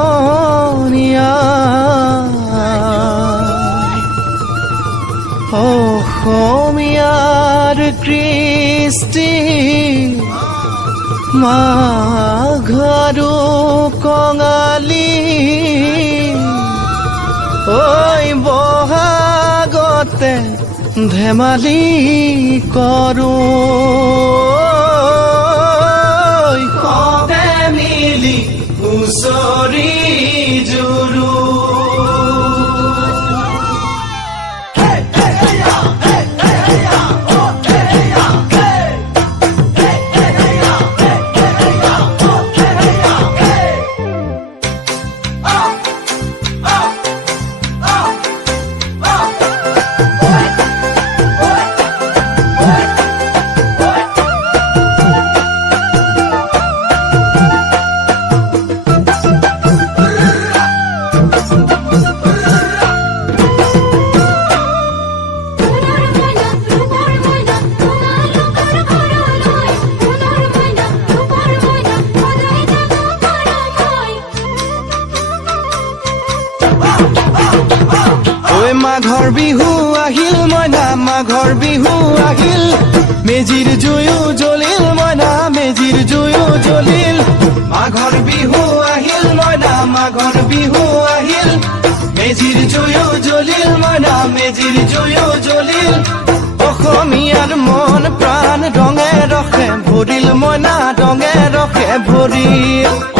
সমনীয়া অসমীয়াৰ কৃষ্টি মাঘৰো কঙালী ঐ বহাগতে ধেমালি কৰোঁ কবে মিলি হুঁচৰি জুৰু মাঘৰ বিহু আহিল মইনা মাঘৰ বিহু আহিল মেজিৰ জুয়ো জ্বলিল মইনা মেজিৰ জুয়ো জ্বলিল মাঘৰ বিহু আহিল মইনা মাঘৰ বিহু আহিল মেজিৰ জুয়ো জ্বলিল মইনা মেজিৰ জুয়ো জ্বলিল অসমীয়াৰ মন প্ৰাণ ৰঙে ৰখে ভৰিল মইনা ৰঙে ৰখে ভৰিল